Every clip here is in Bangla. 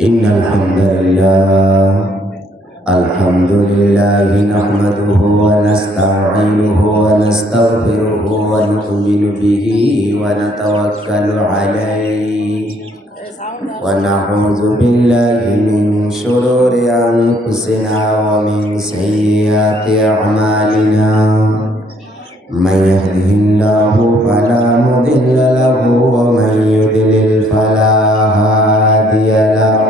إن الحمد لله نحمده ونستعينه ونستغفره ونؤمن به ونتوكل عليه ونعوذ بالله من شرور أنفسنا ومن سيئات أعمالنا من يهده الله فلا مضل له ومن يضلل فلا هادي له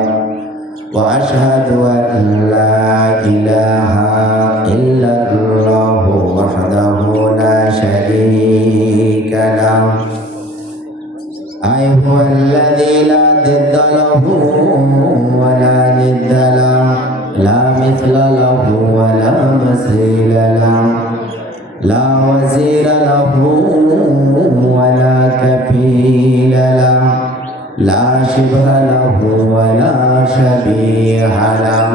وأشهد أن لا إله إلا الله وحده لا شريك له أي هو الذي لا ضد له ولا ند له لا مثل له ولا مثيل له لا وزير له ولا كفيل له لا شبه له ولا شبيه له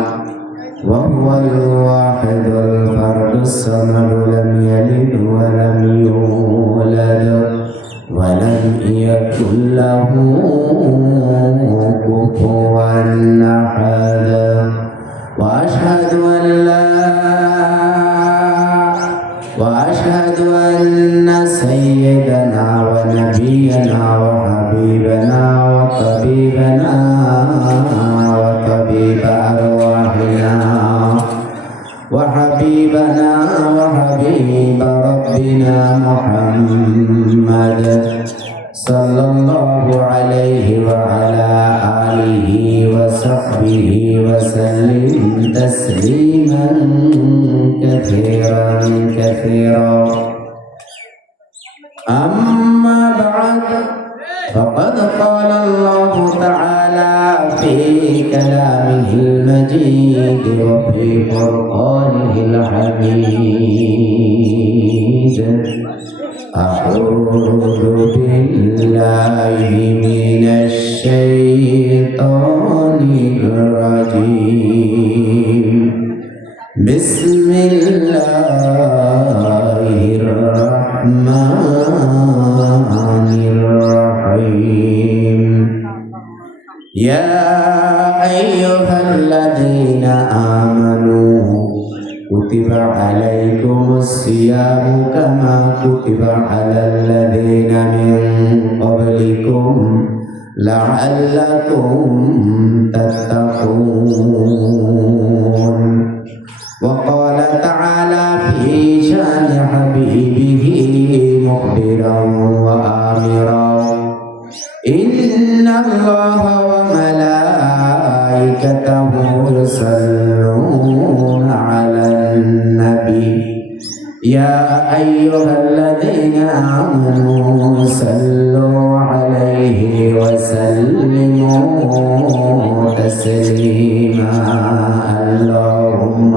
وهو الواحد الفرد الصمد لم يلد ولم يولد ولم يكن له كفوا أحد وأشهد أن سيدنا ونبينا وحبيبنا وطبيبنا وطبيب أرواحنا وحبيبنا وحبيب ربنا محمد صلى الله عليه وعلى آله وصحبه وسلم تسليما كثيرا أما بعد فقد قال الله تعالى في كلامه المجيد وفي قرآنه الحميد أعوذ بالله من الشيطان الرجيم بسم الله الرحمن الرحيم يا أيها الذين آمنوا كتب عليكم الصيام كما كتب على الذين من قبلكم لعلكم تتقون وقال تعالى في شان حبيبه مخبرا وآمرا إن الله وملائكته يصلون على النبي يا أيها الذين آمنوا صلوا عليه وسلموا تسليما اللهم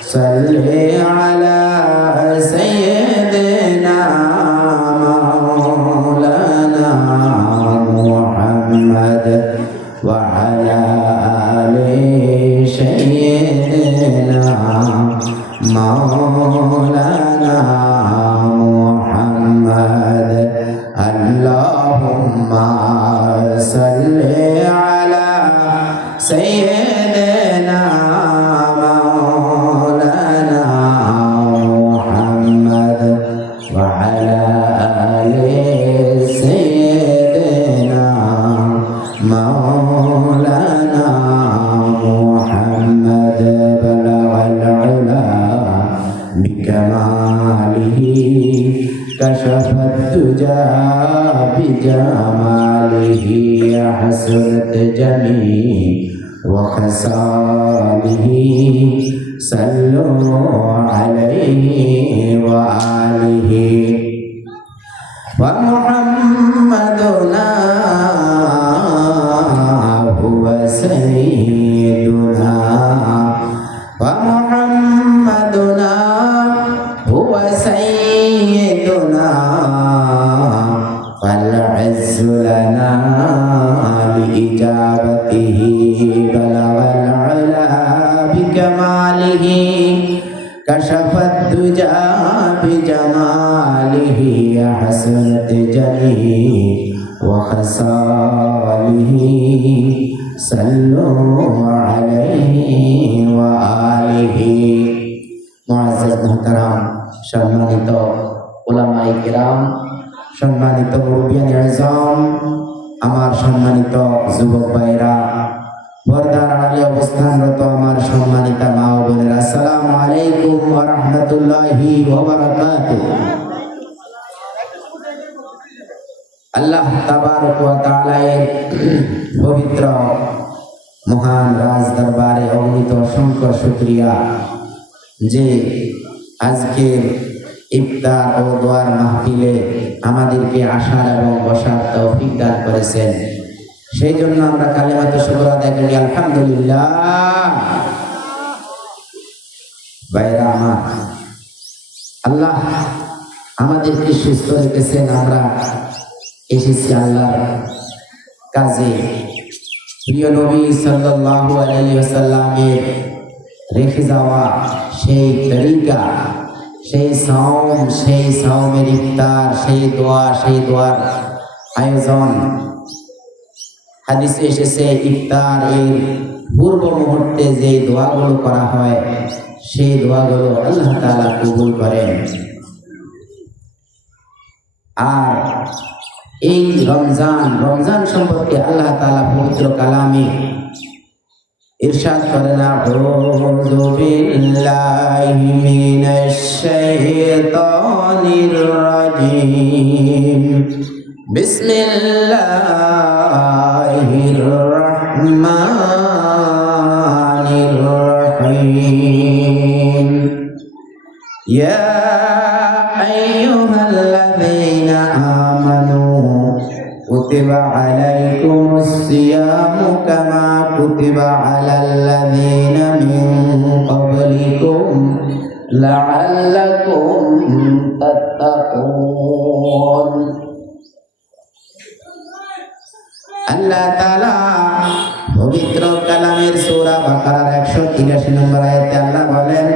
صل على سيدنا مولانا محمد وعلى آل سيدنا مولانا محمد اللهم صل على سيدنا مولانا محمد وعلى آل سيدنا مولانا محمد بلغ العلا بكماله كشف الدجى بجماله حسنت جميع وخصاله صلوا عليه وآله ومحمدنا هو سيدنا ومحمدنا هو سيدنا فالعز لنا بإجابته بلغ العلا بكماله كشف الدجى بجماله حسنت جميع وخصاله সাল্লু আলাইহি ওয়া আলিহি। মুআজ্জাজ মুহতারাম, সম্মানিত উলামায়ে কেরাম, সম্মানিত মুরব্বিয়ান আযম, আমার সম্মানিত যুবক ভাইরা, পর্দার আড়ালে অবস্থানরত আমার সম্মানিতা মা ও বোনেরা, আসসালামু আলাইকুম ওয়া রাহমাতুল্লাহি ওয়া বারাকাতুহু। আল্লাহ তাবারক ওয়া তাআলা এর পবিত্র মহান রাজ দরবারে অগণিত অসংখ্য শুকরিয়া যে আজকের ইফতার ও দোয়ার মাহফিলে আমাদেরকে আসার এবং বসার তৌফিক দান করেছেন। সেই জন্য আমরা কালিমাতুশ শুকর আদায় করি, আলহামদুলিল্লাহ। ভাইরা আমার, আল্লাহ আমাদেরকে সুস্থ রেখেছেন, আমরা এসেছি আল্লাহর কাজে। প্রিয় নবী সাল্লাল্লাহু আলাইহি ওয়াসাল্লামের রেখে যাওয়া সেই তরিকা, সেই সাওম, সেই সাওমের ইফতার, সেই দোয়ার আয়োজন। হাদিসে এসেছে ইফতার এর পূর্ব মুহূর্তে যে দোয়াগুলো করা হয় সেই দোয়াগুলো আল্লাহ তাআলা কবুল করেন। আর এই রমজান সম্পর্কে আল্লাহ তাআলা পবিত্র কালামে ইরশাদ করেন, আউযু বিল্লাহি মিনাশ শাইতানির রাজীম, বিসমিল্লাহির রহমানির রহিম। ইয়া আইয়ুহাল্লাযীনা আমানু কুতিবা আলাইকুমুস সিয়ামু কামা কুতিবা আলাল্লাযীনা মিন ক্বাবলিকুম লাআল্লাকুম তাত্তাকুন। আল্লাহ তাআলা পবিত্র কালামের সূরা বাকারার 183 নম্বর আয়াতে আল্লাহ বলেন,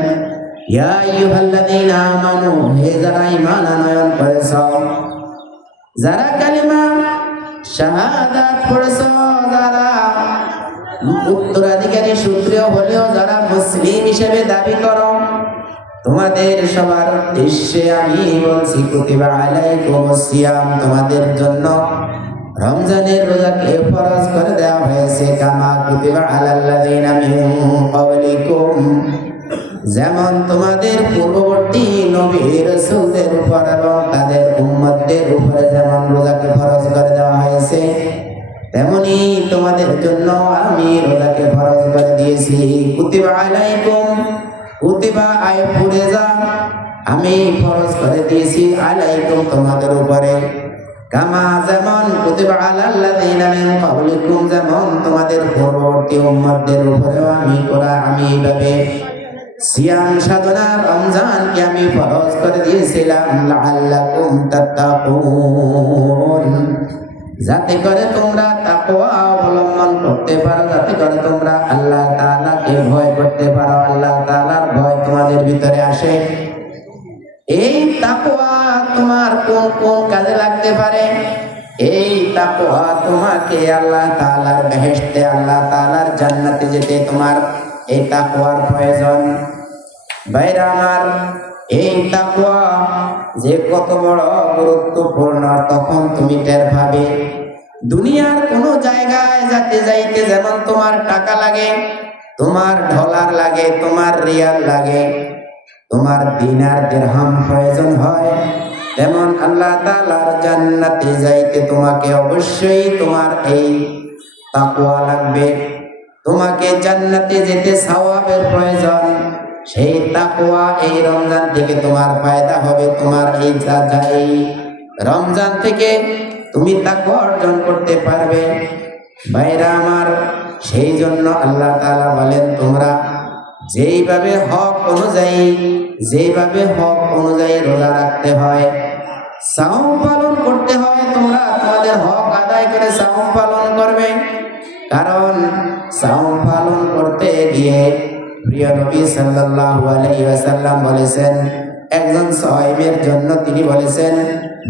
ইয়া আইয়ুহাল্লাযীনা আমানু, হে যারা ঈমান আনয়ন করেছ, যারা কালিমা শাহাদাত পড়েছ, যারা উত্তরাধিকারী সূত্রে হলেও যারা মুসলিম হিসেবে দাবি করো, তোমাদের সবার উদ্দেশ্যে আমি বলছি, কুতিবা আলাইকুমুস সিয়াম, তোমাদের জন্য রমজানের রোজাকে ফরজ করে দেওয়া হয়েছে, কামা কুতিবা আলাল্লাযীনা মিন ক্বাবলিকুম, যেমন তোমাদের পূর্ববর্তী নবী রাসূলদের উপর এবং তাদের উম্মতদের উপরে যেমন রোজাকে ফরজ করে দেওয়া হয়েছে, তেমনি তোমাদের জন্য আমি রোজাকে ফরজ করে দিয়েছি। কুতিবা আলাইকুম, কুতিবা আয় পড়ে যা, আমি ফরজ করে দিয়েছি, আলাইকুম তোমাদের উপরে, কামা যেমন কুতিবা আলাল্লাযীনা মিন ক্বাবলিকুম, যেমন তোমাদের পূর্ববর্তী উম্মতদের উপরেও আমি এইভাবে সিয়াম সাধনা রমজানকে আমি ফরজ করে দিয়েছিলাম, লাআল্লাকুম তাত্তাকুন, যাতে করে তোমরা তাকওয়া অবলম্বন করতে পারো, যাতে করে তোমরা আল্লাহ তাআলাকে ভয় করতে পারো, আল্লাহ তাআলার ভয় তোমাদের ভিতরে আসে। এই তাকওয়া তোমার কোন কোন কাজে লাগতে পারে? এই তাকওয়া তোমাকে আল্লাহ তাআলার বেহেশতে, আল্লাহ তাআলার জান্নাতে যেতে তোমার এই তাকওয়ার প্রয়োজন। ভাইরা আমার, এই তাকওয়া যে কত বড় গুরুত্বপূর্ণ তখন তুমি টের পাবে। দুনিয়ার কোনো জায়গায় যাইতে যেমন তোমার টাকা লাগে, তোমার ডলার লাগে, তোমার রিয়াল লাগে, তোমার দিনার দিরহাম প্রয়োজন হয়, তেমন আল্লাহ তাআলার জান্নাতে যাইতে তোমাকে অবশ্যই তোমার এই তাকওয়া লাগবে। তোমাকে জান্নাতে যেতে সওয়াবের প্রয়োজন, সেই তাকওয়া এই রমজান থেকে তোমার ফায়দা হবে। তোমার এই রমজান থেকে তুমি তাকওয়া অর্জন করতে পারবে। ভাইরা আমার, সেই জন্য আল্লাহ তাআলা বলেন, তোমরা যেইভাবে হক অনুযায়ী রোজা রাখতে হয়, সাওম পালন করতে হয়, তোমরা তোমাদের হক আদায় করে সাওম পালন করবে। কারণ সাওম পালন করতে গিয়ে প্রিয় নবী সাল্লাল্লাহু আলাইহি ওয়াসাল্লাম বলেছেন, একজন সাইমের জন্য তিনি বলেছেন,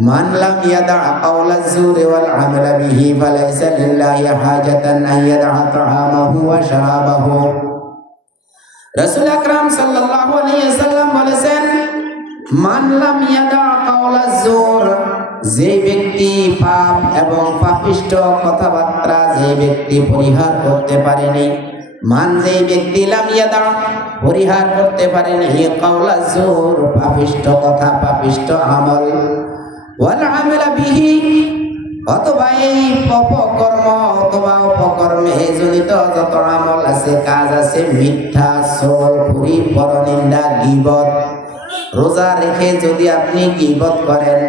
মান লাম ইয়াদা কাওলা যুরি ওয়াল আমালা বিহি ফালাইসা লিল্লাহি হাজাতান আন ইয়াদা তাআমাহু ওয়া শারাবাহু। রাসূল আকরাম সাল্লাল্লাহু আলাইহি ওয়াসাল্লাম বলেছেন, মান লাম ইয়াদা কাওলা যুর, যে ব্যক্তি পাপ এবং পাপিষ্ঠ কথাবার্তা যে ব্যক্তি পরিহার করতে পারেনি, মান যে ব্যক্তি লাম ইয়াদা পরিহার করতে পারেনি কাওলা যুর পাপিষ্ঠ কথা পাপিষ্ঠ আমল, ওয়াল আমালা বিহি অথবা এই অপকর্ম অথবা অপকর্মে জনিত যত আমল আছে কাজ আছে, মিথ্যা চুগলখড়ি পরনিন্দা গীবত, রোজা রেখে যদি আপনি গীবত করেন,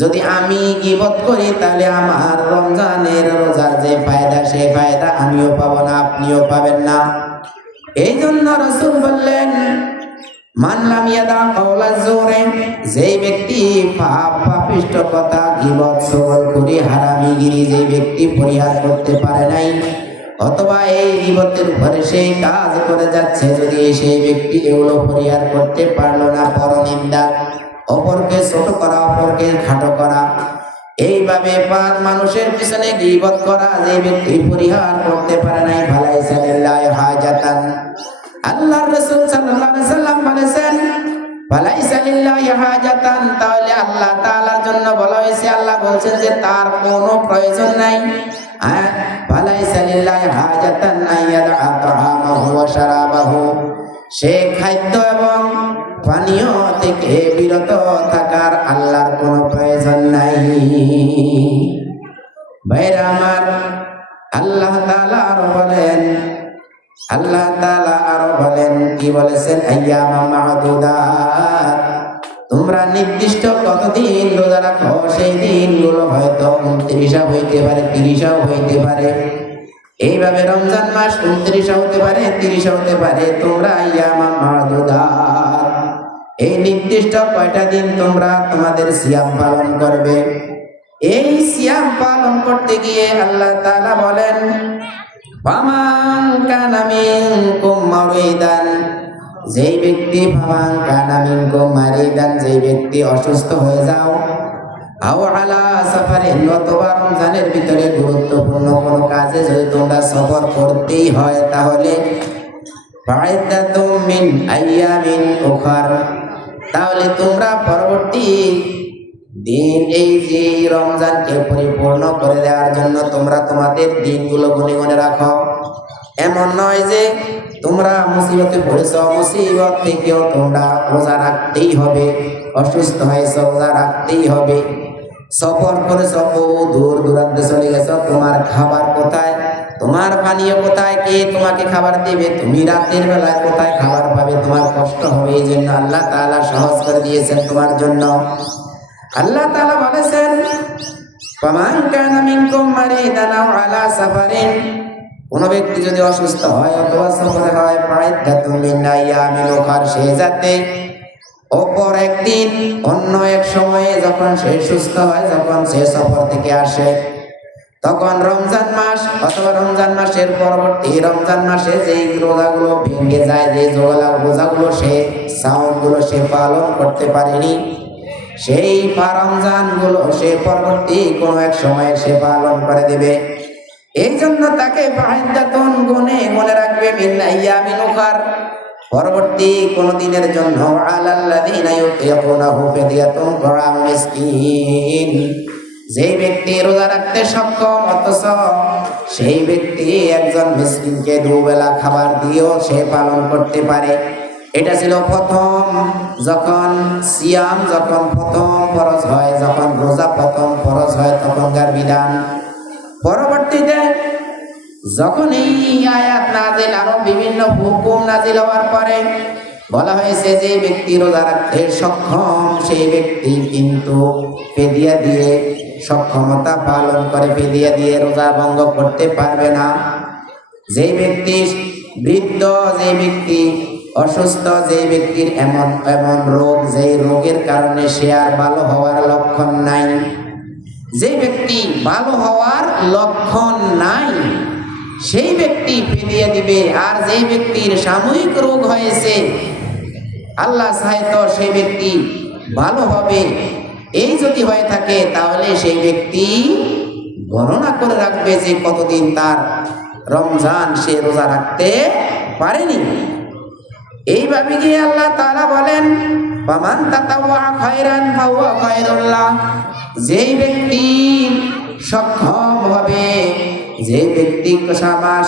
যদি আমি গীবত করি তাহলে আমার রমজানের রোজার যে ফায়দা সে ফায়দা আমিও পাবো না, আপনিও পাবেন না। এই জন্য রাসূল বললেন, মান লাম ইয়াদা কাওলা যুরি, যে ব্যক্তি পাপ পাপিষ্ঠ কথা গীবত চুগলখড়ি হারামিগিরি যে ব্যক্তি পরিহার করতে পারে নাই, অথবা এই গীবতের উপরে সেই কাজ করে যাচ্ছে, যদি সেই ব্যক্তি এগুলো পরিহার করতে পারলো না, পরনিন্দা, অপরকে ছোট করা, অপরকে খাটো করা, এইভাবে পাঁচ মানুষের পিছনে গীবত করা যে ব্যক্তি পরিহার করতে পারে নাই, ফালাইসা লিল্লাহি হাজাতান, আল্লাহর রাসূল সাল্লাল্লাহু আলাইহি সাল্লাম বলেছেন, ফালাইসা লিল্লাহি হাজাতান, তাহলে আল্লাহ তাআলার জন্য বলা হয়েছে, আল্লাহ বলছেন যে তার কোনো প্রয়োজন নাই, ফালাইসা লিল্লাহি হাজাতান আইয়াদা তাআমাহু ওয়া শারাবাহু, সে খাদ্য এবং পানীয় থেকে বিরত থাকার আল্লাহর কোনো প্রয়োজন নাই। ভাইরা আমার, আল্লাহ তাআলা আরো বলেন, আল্লাহ তাআলা আরো বলেন, কি বলেছেন, আইয়ামা মা'দুদাত, তোমরা নির্দিষ্ট কতদিন রোজা রাখো, সেই দিনগুলো হয়তো 29 হইতে পারে, 30 হইতে পারে, এইভাবে রমজান মাস 29 হতে পারে, 30 হতে পারে, তোমরা আইয়ামা মা'দুদাত, এই নির্দিষ্ট কয়টা দিন তোমরা তোমাদের সিয়াম পালন করবে। এই সিয়াম পালন করতে গিয়ে আল্লাহ তাআলা বলেন, ফামান কানা মিনকুম মারিদান, যেই ব্যক্তি ফামান কানা মিনকুম মারিদান, যেই ব্যক্তি অসুস্থ হয়ে যাও, আও আলা সাফারিন, অথবা রমজানের ভিতরে গুরুত্বপূর্ণ কোনো কাজে যদি তোমরা সফর করতেই হয়, তাহলে ফাইদাতুম মিন আইয়ামিন উখার, তাহলে তোমরা পরবর্তী দিন এই যে রমজানকে পরিপূর্ণ করে দেওয়ার জন্য তোমরা তোমাদের দিনগুলো গুনে গুনে রাখো। এমন নয় যে তোমরা মুসিবতে পড়েছ, মুসিবত থেকেও তোমরা রোজা রাখতেই হবে, অসুস্থ হয়েছ রোজা রাখতেই হবে, সফর করেছ, বহু দূর দূরান্তে চলে গেছ, তোমার খাবার কোথায়, তোমার পানীয় কোথায়, কে তোমাকে খাবার দেবে, তুমি রাতের বেলায় কোথায় খাবার পাবে, তোমার কষ্ট হবে। এই জন্য আল্লাহ তাআলা সহজ করে দিয়েছেন তোমার জন্য। আল্লাহ তাআলা বলেছেন, ফামান কানা মিনকুম মারিদান আও আলা সাফারিন, কোন ব্যক্তি যদি অসুস্থ হয় অথবা সফরে হয়, ফাইদাতুম মিন আইয়ামিন উখার, সে যাতে অপর একদিন অন্য এক সময়ে যখন সে সুস্থ হয়, যখন সে সফর থেকে আসে, তখন রমজান মাস অথবা রমজান মাসের পরবর্তী রমজান মাসে যেই রোজাগুলো ভেঙে যায়, যে রোজাগুলো সে সাউন্ডগুলো সে পালন করতে পারেনি, সেই রমজানগুলো সে পরবর্তী কোনো এক সময়ে সে পালন করে দেবে। এই জন্য তাকে ফাইদাতুন গুনে মনে রাখবে, মিন আইয়ামিন উখার, পরবর্তী কোন দিনের জন্য, আলাল্লাযিনা ইউতিকুনাহু ফিদিয়াতুন তা'আমু মিসকিন, যেই ব্যক্তি রোজা রাখতে সক্ষম অথচ সেই ব্যক্তি একজন মিসকিনকে দুবেলা খাবার দিয়েও সে পালন করতে পারে। এটা ছিল প্রথম, যখন সিয়াম যখন প্রথম ফরজ হয়, যখন রোজা প্রথম ফরজ হয় তখনকার বিধান। পরবর্তীতে যখন এই আয়াত নাজিল, আরো বিভিন্ন হুকুম নাজিল হওয়ার পরে বলা হয়েছে যে ব্যক্তি রোজা রাখতে সক্ষম সেই ব্যক্তি কিন্তু ফিদিয়া দিয়ে সক্ষমতা পালন করে, ফিদিয়া দিয়ে রোজা ভঙ্গ করতে পারবে না। যে ব্যক্তি বৃদ্ধ, যে ব্যক্তি অসুস্থ, যে ব্যক্তির এমন এমন রোগ, যে রোগের কারণে সে আর ভালো হওয়ার লক্ষণ নাই, যে ব্যক্তি ভালো হওয়ার লক্ষণ নাই সেই ব্যক্তি ফিদিয়া দিবে। আর যে ব্যক্তির সাময়িক রোগ হয়েছে, আল্লাহ চায় তো সেই ব্যক্তি ভালো হবে। এই যদি হয়ে থাকে তাহলে সেই ব্যক্তি গণনা করে রাখবে যে কতদিন তার রমজান সে রোজা রাখতে পারেনি। এইভাবে গিয়ে আল্লাহ তাআলা বলেন ফামান তাতাওয়া খায়রান ফাহুয়া খায়রুল লাহ, যেই ব্যক্তি সক্ষম হবে, যে ব্যক্তি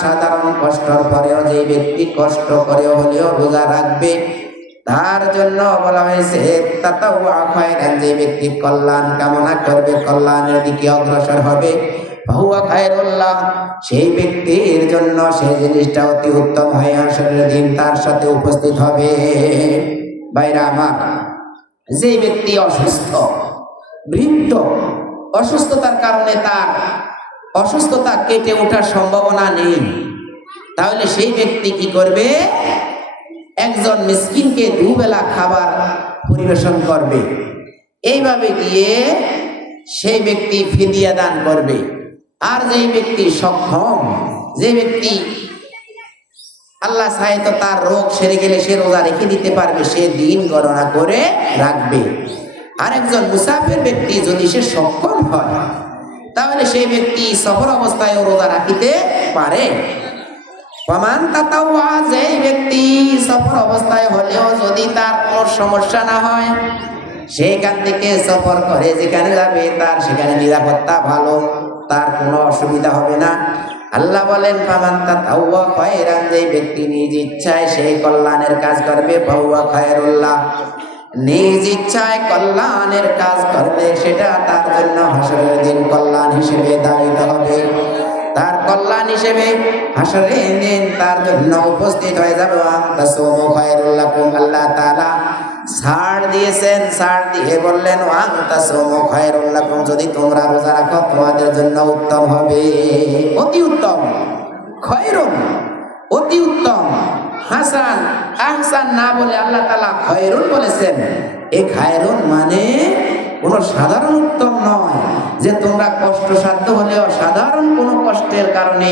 সাধারণ কষ্টর পরেও যে ব্যক্তি কষ্ট করে হলেও রোজা রাখবে তার জন্য বলা হয়েছে তাতাওয়া খায়রান, যে ব্যক্তি কল্যাণ কামনা করবে, কল্যাণের দিকে অগ্রসর হবে, ফাহুয়া খায়রুল লাহ, সেই ব্যক্তির জন্য সেই জিনিসটা অতি উত্তম হয়ে হাসরের দিন তার সাথে উপস্থিত হবে। ভাইরা আমার, যে ব্যক্তি অসুস্থ, বৃদ্ধ, অসুস্থতার কারণে তার অসুস্থতা কেটে ওঠার সম্ভাবনা নেই, তাহলে সেই ব্যক্তি কি করবে? একজন মিসকিনকে দুবেলা খাবার পরিবেশন করবে। এইভাবে গিয়ে সেই ব্যক্তি ফিদিয়া দান করবে। আর যেই ব্যক্তি সক্ষম, যে ব্যক্তি আল্লাহ চায় তো তার রোগ সেরে গেলে সে রোজা রেখে দিতে পারবে, সে দিন গণনা করে রাখবে। আর একজন মুসাফির ব্যক্তি যদি সে সক্ষম হয় তাহলে সেই ব্যক্তি সফর অবস্থায় রোজা রাখিতে পারে। ফামান তাতাওয়া, যেই ব্যক্তি সফর অবস্থায় হলেও যদি তার কোনো সমস্যা না হয়, সেইখান থেকে সফর করে যেখানে যাবে তার সেখানে নিরাপত্তা ভালো, তার কোনো অসুবিধা হবে না। আল্লাহ বলেন ফামান তাতাওয়া খায়রান, যেই ব্যক্তি নিজ ইচ্ছায় সেই কল্যাণের কাজ করবে, ফাহুয়া খায়রুল লাহ, নিজ ইচ্ছায় কল্যাণের কাজ করবে, সেটা তার জন্য হাসরের দিন কল্যাণ হিসেবে দাবিত হবে। তার কল্যাণ হিসেবে হাসরের দিন তার জন্য উপস্থিত হয়ে যাবে। আনতাসুমু খায়রুল লাকুম, আল্লাহ তাআলা ছাড় দিয়েছেন, ছাড় দিয়ে বললেন আনতাসুমু খায়রুল লাকুম, যদি তোমরা রোজা রাখো তোমাদের জন্য উত্তম হবে, অতি উত্তম। খায়রুন, অতি উত্তম। হাসান, আহসান না বলে আল্লাহ তাআলা খায়রুন বলেছেন। এই খায়রুন মানে কোন সাধারণ উত্তম নয় যে তোমরা কষ্টসাধ্য হলেও সাধারণ কোনো কষ্টের কারণে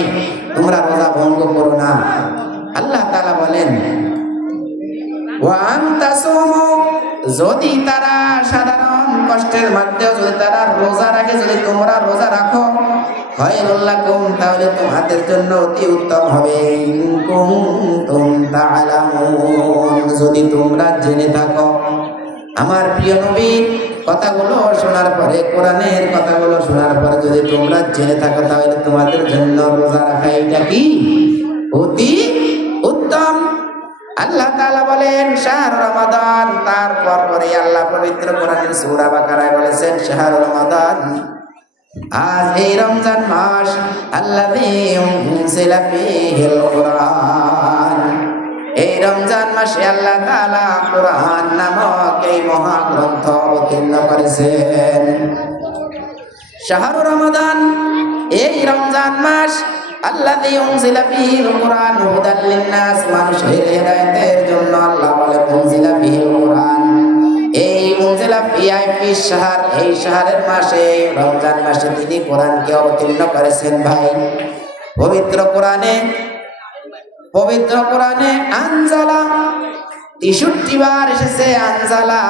তোমরা রোজা ভঙ্গ করো না। আল্লাহ তাআলা বলেন ওয়া আনতাসুমু, যদি তারা সাধারণ কষ্টের মধ্যেও যদি তারা রোজা রাখে, যদি তোমরা রোজা রাখো, খায়রুল লাকুম, তাহলে তোমাদের জন্য অতি উত্তম হবে। ইন কুনতুম তা'লামুন, যদি তোমরা জেনে থাকো। আমার প্রিয় নবীর কথাগুলো শোনার পরে, কোরআনের কথাগুলো শোনার পরে যদি তোমরা জেনে থাকো তাহলে তোমাদের জন্য রোজা রাখা এটা কি অতি উত্তম। আল্লাহ তাআলা বলেন শাহরুর রমাদান, তারপর পরে আল্লাহ পবিত্র কোরআনের সূরা বাকারায় বলেছেন শাহরুর রমাদান, আজ এই রমজান মাস, আল্লাযী উনজিলা ফীহিল কুরআন, এই রমজান মাসে আল্লাহ তাআলা কুরআন নামক এই মহাগ্রন্থ অবতীর্ণ করেছেন। শাহরুর রমাদান, এই রমজান মাস, আল্লাযী উনজিলা ফীহিল কুরআন হুদাল লিন-নাস, মানুষের হেদায়েতের জন্য আল্লাহ বলে উনজিলা ফীহিল কুরআন। এই উনজিলা ফি শাহর, এই শাহরের মাসে, রমজান মাসে তিনি কোরআনকে অবতীর্ণ করেছেন। ভাই, পবিত্র কোরআনে আনজালা 63 বার এসেছে আনজালা,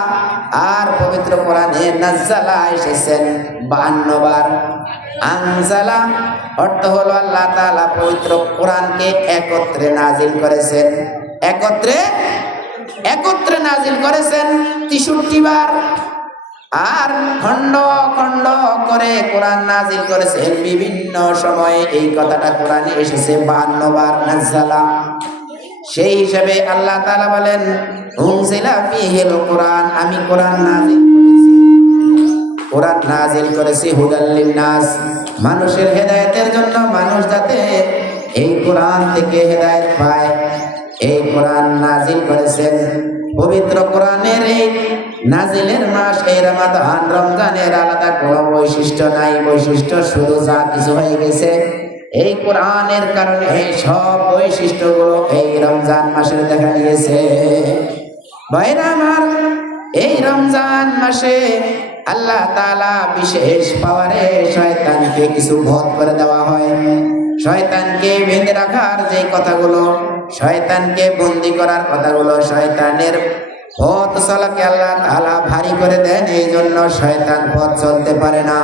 আর পবিত্র কোরআনে নাজ্জালা এসেছেন 52 বার। আনজালা অর্থ হলো আল্লাহ তাআলা পবিত্র কোরআনকে একত্রে নাজিল করেছেন, একত্রে নাজিল করেছেন 63 বার। আর খণ্ড খণ্ড করে কোরআন নাজিল করেছেন বিভিন্ন সময়ে। এই কথাটা কোরআনে এসেছে 52 বার, নাজ্জালা। সেই হিসাবে আল্লাহ তাআলা বলেন উনজিলা ফীহিল কুরআন, আমি কোরআন নাজিল করেছি হুদাল লিন-নাস, মানুষের হেদায়েতের জন্য, মানুষ যাতে এই কোরআন থেকে হেদায়েত পায়, এই কোরআন নাজিল করেছেন। পবিত্র কোরআনের এই নাজিলের মাস এই রমাদান, রমজানের আলাদা কোনো বৈশিষ্ট্য নাই, বৈশিষ্ট্য শুধু যা কিছু হয়ে গেছে এই কোরআনের কারণে এই সব বৈশিষ্ট্যগুলো এই রমজান মাসে দেখা গিয়েছে। ভাইরা আমার, এই রমজান মাসে আল্লাহ তাআলা বিশেষ পাওয়ারে শয়তানকে কিছু বধ করে দেওয়া হয়। শয়তানকে বেঁধে রাখার যে কথাগুলো, শয়তানকে বন্দী করার কথাগুলো, শয়তানের পথ চলাকে আল্লাহ তাআলা ভারী করে দেন, এই জন্য শয়তান পথ চলতে পারে না।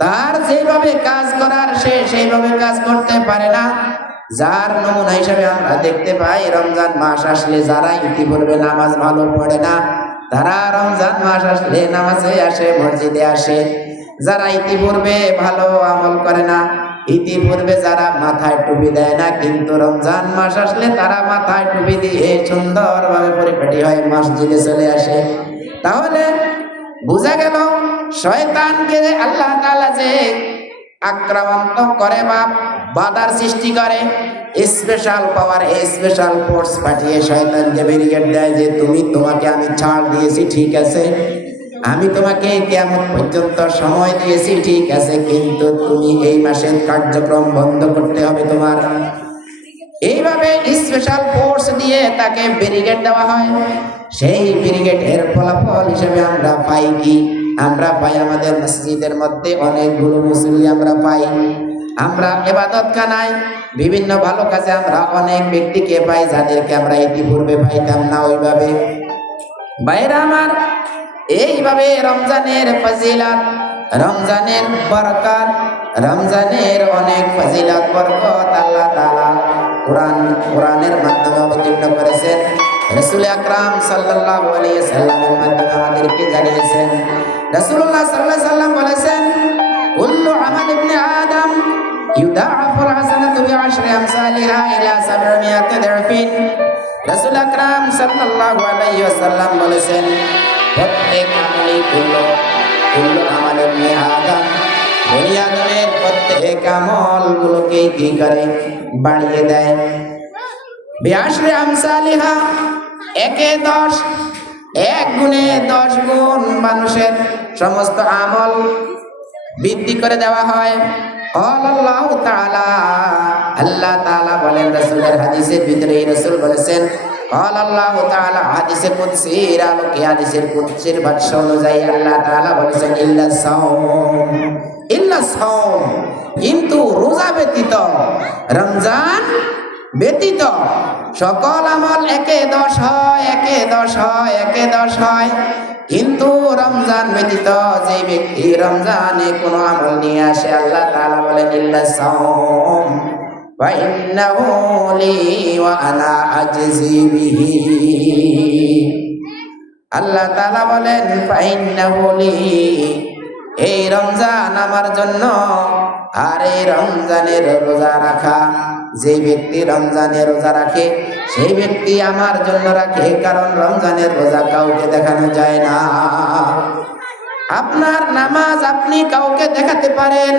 তার যেভাবে কাজ করার সে সেইভাবে কাজ করতে পারে না। যার নমুনা হিসেবে আমরা দেখতে পাই, রমজান মাস আসলে যারা ইতিপূর্বে নামাজ ভালো পড়ে না, তারা রমজান মাস আসলে নামাজে আসে, মসজিদে আসে। যারা ইতিপূর্বে ভালো আমল করে না, ইতিপূর্বে যারা মাথায় টুপি দেয় না, কিন্তু রমজান মাস আসলে তারা মাথায় টুপি দিয়ে সুন্দরভাবে পরিপাটি হয়ে মসজিদে চলে আসে। তাহলে বোঝা গেল শয়তানকে আল্লাহ তাআলা যে আক্রমণ করে বা বাধার সৃষ্টি করে, স্পেশাল পাওয়ার, স্পেশাল ফোর্স পাঠিয়ে শয়তানকে ব্যারিকেড দেয় যে তোমাকে আমি ছাড় দিয়েছি, ঠিক আছে, আমি তোমাকে কিয়ামত পর্যন্ত সময় দিয়েছি, ঠিক আছে, কিন্তু তুমি এই মাসের কার্যক্রম বন্ধ করতে হবে তোমার। এইভাবে স্পেশাল ফোর্স দিয়ে তাকে ব্যারিকেড দেওয়া হয়। সেই ব্যারিকেডের ফলাফল হিসেবে আমরা পাই কি? আমরা পাই আমাদের মসজিদের মধ্যে অনেকগুলো মুসল্লি আমরা পাই। আমরা ইবাদতখানায় বিভিন্ন ভালো কাজে আমরা অনেক ব্যক্তিকে পাই যাদেরকে আমরা ইতিপূর্বে পাইতাম না ওইভাবে। ভাইরা আমার, এইভাবে রমজানের ফজিলত, রমজানের বরকত, রমজানের অনেক ফজিলত বরকত আল্লাহ তাআলা কোরআনের মাধ্যমে অবতীর্ণ করেছেন, রাসূল আকরাম সাল্লাল্লাহু আলাইহি সাল্লামের মাধ্যমে আমাদেরকে জানিয়েছেন। রাসূলুল্লাহ সাল্লাল্লাহু আলাইহি সাল্লাম বলেছেন, কুল্লু আমাল ইবনে আদম ইউদাআফুল হাসানাতু বিআশরি আমসালিহা ইলা 700 দিরফিন। রাসূল আকরাম সাল্লাল্লাহু আলাইহি ওয়াসাল্লাম বলেছেন, প্রত্যেক আমলই কুল্লু আমাল ইবনে আদম, বনি আদমের প্রত্যেক আমলগুলোকে কি করে? বাড়িয়ে দেয়। বিআশরি আমসালিহা, একে 10, 1 গুণে 10 গুণ মানুষের সমস্ত আমল বৃদ্ধি করে দেওয়া হয়। আল্লাহ তাআলা, আল্লাহ তাআলা বলেন রাসূলের হাদিসের ভিতরে, রাসূল বলেছেন, আল্লাহ তাআলা হাদিসে কুদসির আলোকে, হাদিসের কুদসির ভাষ্য অনুযায়ী আল্লাহ তাআলা বলেছেন, ইল্লা সাওম, কিন্তু রোজা ব্যতীত, রমজান ব্যতীত সকল আমল একে 10 হয়, একে 10 হয়, একে 10 হয়। কিন্তু রমজান ব্যতীত যে ব্যক্তি রমজানে কোনো আমল নিয়ে আসে, আল্লাহ তাআলা বলেন, ইল্লা সাওম ওয়া ইন্নাহু লি ওয়া আনা আজজি বিহি। আল্লাহ তাআলা বলেন, ফাইন্নাহু লি, এই রমজান আমার জন্য, আর এই রমজানের রোজা রাখা, যে ব্যক্তি রমজানের রোজা রাখে সেই ব্যক্তি আমার জন্য রাখে, কারণ রমজানের রোজা কাউকে দেখানো যায় না। আপনার নামাজ আপনি কাউকে দেখাতে পারেন,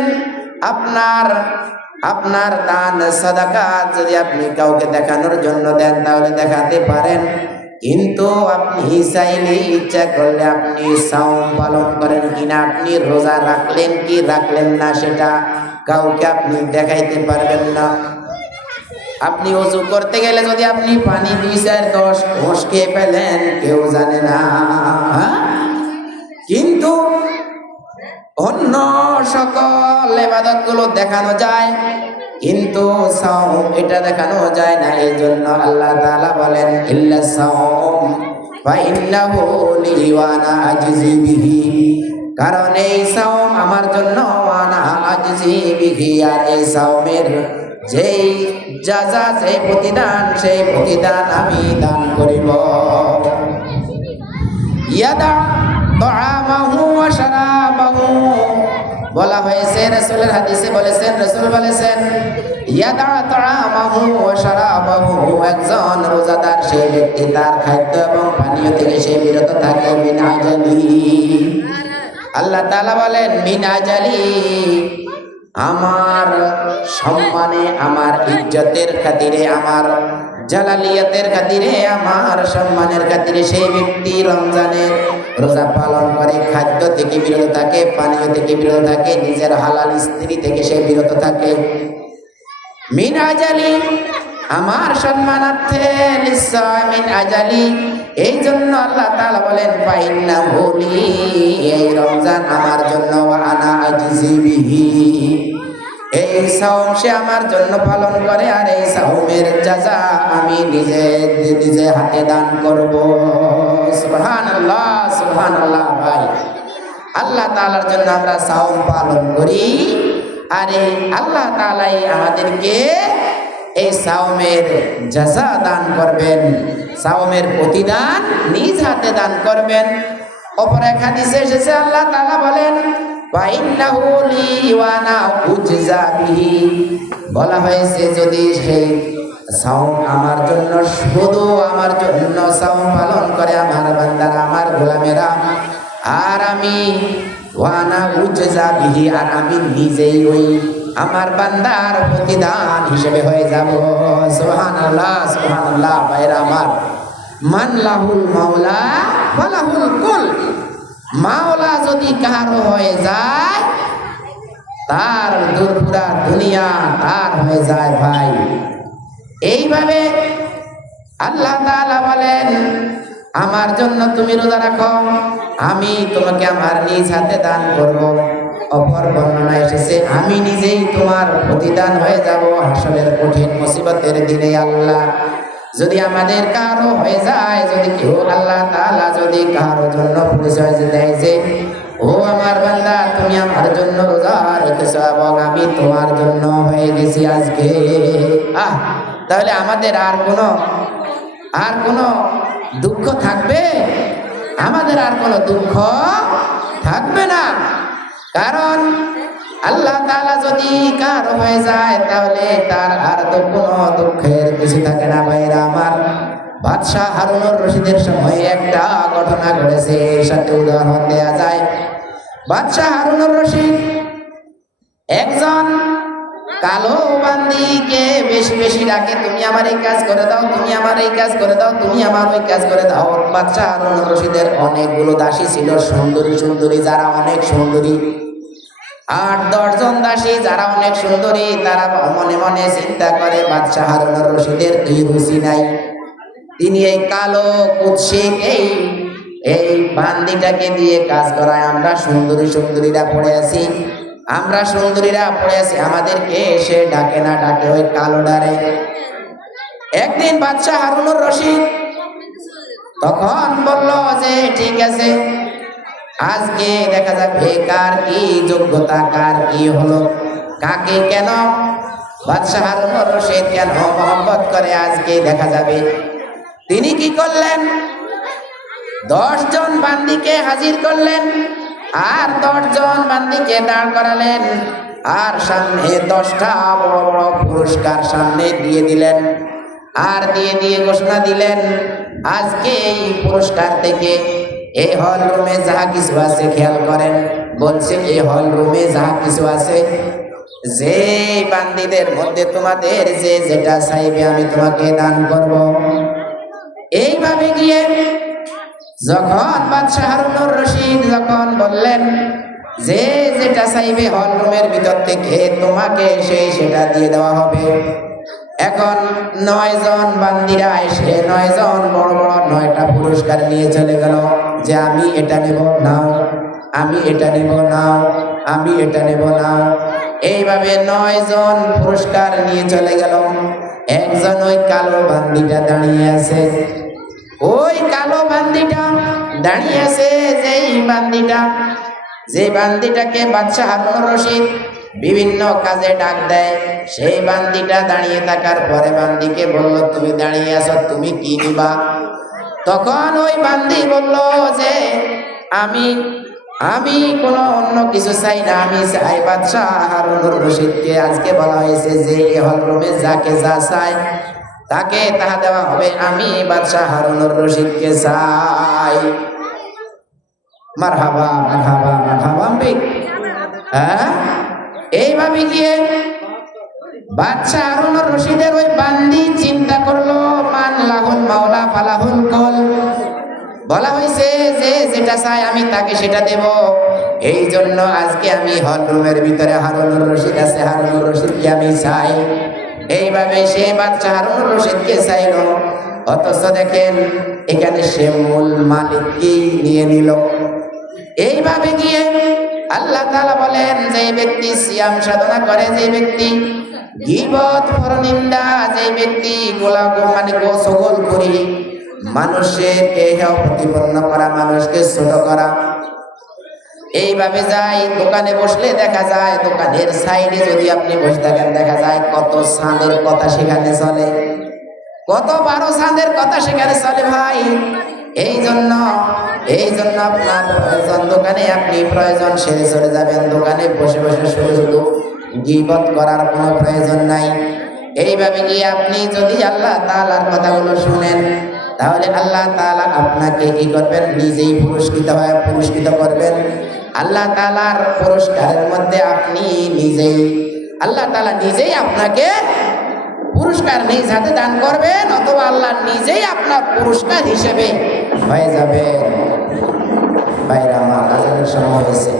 আপনার দান সাদাকাত যদি আপনি কাউকে দেখানোর জন্য দেন তাহলে দেখাতে পারেন, কিন্তু আপনি চাইলে, ইচ্ছা করলে আপনি সাওম পালন করেন কিনা, আপনি রোজা রাখলেন কি রাখলেন না, সেটা কাউকে আপনি দেখাইতে পারবেন না। আপনি ওযু করতে গেলে যদি আপনি পানি 2-4-10 ঘোষ খেয়ে ফেলেন, কেউ জানে না, কিন্তু অন্য সকল ইবাদতগুলো দেখানো যায়, কিন্তু সাওম এটা দেখানো যায় না। এই জন্য আল্লাহ তাআলা বলেন, ইল্লা সাওম ফা ইন্নাহু লি ওয়া আনা আজজি বিহি, কারণ এই সাওম আমার জন্য, ওয়া আনা আজজি বিহি, আর এই সাওমের যেই যাজা, যেই প্রতিদান, সেই প্রতিদান আমি দান করিব। ইয়াদা তাআমাহু ওয়া শারাবাহু, বলা হয়েছে রাসূলের হাদিসে বলেছেন, রাসূল বলেছেন, ইয়াদা তাআমাহু ওয়া শারাবাহু, একজন রোজাদার সেই ব্যক্তি তার খাদ্য এবং পানীয় থেকে সে বিরত থাকে, মিন আজালি। আল্লাহ তাআলা বলেন, মিন আজালি, আমার সম্মানে, আমার ইজ্জতের খাতিরে, আমার জালালিয়াতের খাতিরে, আমার সম্মানের খাতিরে সেই ব্যক্তি রমজানের রোজা পালন করে, খাদ্য থেকে বিরত থাকে, পানীয় থেকে বিরত থাকে, নিজের হালাল স্ত্রী থেকে সে বিরত থাকে। মিন আজালি, আমার সম্মানার্থে, লিসামিন আজালি, এই জন্য আল্লাহ তাআলা বলেন, ফাইন্নাহু লি, এই রমজান আমার জন্য, ওয়া আনা আজজি বিহি, এই এই সাওম সে আমার জন্য পালন করে, আর এই সাওমের জাযা আমি নিজে হাতে দান করব। সুবহানাল্লাহ, সুবহানাল্লাহ। ভাই, আল্লাহ তাআলার জন্য আমরা সাওম পালন করি, আর এই আল্লাহ তাআলাই আমাদেরকে এই সাওমের জাযা দান করবেন, সাওমের প্রতিদান নিজ হাতে দান করবেন। অপর এক হাদিসে এসেছে আল্লাহ তাআলা বলেন, ওয়া ইন্নাহু লি ওয়া আনা উজজা বিহি। বলা হয়েছে যদি সেই সাওম আমার জন্য, শুধু আমার জন্য সাওম পালন করে আমার বান্দারা, আমার গোলামেরা, আর আমি ওয়া আনা উজজা বিহি, আর আমি নিজেই ওই আমার বান্দার প্রতিদান হিসেবে হয়ে যাব। সুবহানাল্লাহ, সুবহানাল্লাহ। ভাইরা আমার, মান লাহুল মাওলা ফালাহুল কুল। মাওলা যদি কারো হয়ে যায়, তার পুরা দুনিয়া তার হয়ে যায়। ভাই, এইভাবে আল্লাহ তাআলা বলেন, আমার জন্য তুমি রোজা রাখো, আমি তোমাকে আমার নিজ হাতে দান করব। অপর বর্ণনা এসেছে, আমি নিজেই তোমার প্রতিদান হয়ে যাব হাসরের কঠিন মুসিবতের দিনে। আল্লাহ যদি আমাদের কারো হয়ে যায়, যদি কেউ আল্লাহ তাআলা যদি কারোর জন্য পরিচয় দেয় যে ও আমার বান্দা তুমি আমার জন্য রোজা রেখেছো এবং আমি তোমার জন্য হয়ে গেছি আজকে, তাহলে আমাদের আর কোনো দুঃখ থাকবে? আমাদের আর কোনো দুঃখ থাকবে না। কারণ আল্লাহ তাআলা যদি কারো হয়ে যায়, তাহলে তার আর তো কোনো দুঃখের কিছু থাকে না। ভাইরা আমার, বাদশাহ হারুনুর রশিদের সময় একটা ঘটনা ঘটেছে, এর সাথে উদাহরণ দেয়া যায়। বাদশাহ হারুনুর রশিদ একজন কালো বান্দিকে বেশি বেশি ডাকে, তুমি আমার এই কাজ করে দাও, তুমি আমার এই কাজ করে দাও, তুমি আমার ওই কাজ করে দাও। বাদশাহ হারুনুর রশিদের অনেকগুলো দাসী ছিল, সুন্দরী সুন্দরী, যারা অনেক সুন্দরী। ৮-১০ জন দাসী যারা অনেক সুন্দরী, তারা মনে মনে চিন্তা করে বাদশাহ হারুনুর রশিদের এই রুচি নাই, তিনি এই কালো কুৎসিত এই বান্দিটাকে দিয়ে কাজ করায়। আমরা সুন্দরীরা পড়ে আছি, আমাদেরকে এসে ডাকে না, ডাকে ওই কালো ডারে। একদিন বাদশাহ হারুনুর রশিদ তখন বলল যে ঠিক আছে, আজকে দেখা যাবে কার কি যোগ্যতা, কার কি হলো, কাকে কেন বাদশাহ হারুনুর রশিদ কেন মহব্বত করে, আজকে দেখা যাবে। তিনি কি করলেন? 10 জন বান্দিকে হাজির করলেন, আর 10 জন বান্দিকে দাঁড় করালেন, আর সামনে 10টা বড় বড় পুরস্কার সামনে দিয়ে দিলেন, আর দিয়ে ঘোষণা দিলেন, আজকে এই পুরস্কার থেকে এই হল রুমে যাহা কিছু আছে, খেয়াল করেন, বলছে এই হল রুমে যাহা কিছু আছে, যে বান্দীদের মধ্যে তোমাদের যে যেটা চাইবে আমি তোমাকে দান করব। এইভাবে গিয়ে যখন বাদশাহ হারুনুর রশিদ যখন বললেন যে যেটা চাইবে হল রুমের ভিতর থেকে তোমাকে সেটা দিয়ে দেওয়া হবে, এখন 9 জন বান্দীরা এসে 9 জন বড় বড় 9টা পুরস্কার নিয়ে চলে গেল, যে আমি এটা নেব নাও, আমি এটা নেব নাও, আমি এটা নেব নাও। এইভাবে 9 জন পুরস্কার নিয়ে চলে গেল। একজন ওই কালো বান্দিটা দাঁড়িয়ে আছে, ওই কালো বান্দিটা দাঁড়িয়ে আছে, যে বান্দিটাকে বাদশাহ হারুনুর রশিদ বিভিন্ন কাজে ডাক দেয়, সেই বান্দিটা দাঁড়িয়ে থাকার পরে বান্দিকে বলল, তুমি দাঁড়িয়ে আছো, তুমি কি নিবা? তখন ওই বান্দি বলল যে আমি কোনো অন্য কিছু চাই না, আমি চাই বাদশাহ হারুনুর রশিদকে আজকে বলা হয়েছে যে এই হল রুমে যাকে যা চায় তাকে তাহা দেওয়া হবে, আমি বাদশাহ হারুনুর রশিদকে চাই। মারহাবা মারহাবা মারহাবা। হ্যাঁ, এইভাবে গিয়ে বাদশাহ হারুনুর রশিদের ওই বান্দি চিন্তা করলো, মান লাহুল মাওলা ফালাহুল কুল, বলা হয়েছে যে যেটা চাই আমি তাকে সেটা দেব, এই জন্য আজকে আমি হল রুমের ভিতরে হারুনুর রশিদ আছে, হারুনুর রশিদকে আমি চাই। এইভাবে সে বাদশাহ হারুনুর রশিদকে চাইল, অথচ দেখেন এখানে সে মূল মালিককেই নিয়ে নিল। এইভাবে গিয়ে আল্লাহ তাআলা বলেন, যে ব্যক্তি সিয়াম সাধনা করে, যে ব্যক্তি গীবত পরনিন্দা, যে ব্যক্তি গোসগোল করি, মানুষের হেয় প্রতিপন্ন করা, মানুষকে ছোট করা, এইভাবে যায়। দোকানে বসলে দেখা যায়, দোকানের সাইডে যদি আপনি বসে থাকেন, দেখা যায় কত সাঁদের কথা সেখানে চলে, কত 12 চাঁদের কথা সেখানে চলে ভাই। এই জন্য আপনার প্রয়োজন, দোকানে আপনি প্রয়োজন সেরে চলে যাবেন, দোকানে বসে বসে শুধু শুধু গীবত করার কোনো প্রয়োজন নাই। এইভাবে গিয়ে আপনি যদি আল্লাহ তাআলার কথাগুলো শুনেন, তাহলে আল্লাহ তাআলা আপনাকে কি করবেন, নিজেই পুরস্কৃত করবেন। আল্লাহ তাআলার পুরস্কারের মধ্যে আপনি নিজেই, আল্লাহ তাআলা নিজেই আপনাকে পুরস্কার নিজ হাতে দান করবেন, অথবা আল্লাহ নিজেই আপনার পুরস্কার হিসেবে হয়ে যাবে। ভাইরা আমার, আজানের সময় হয়েছে।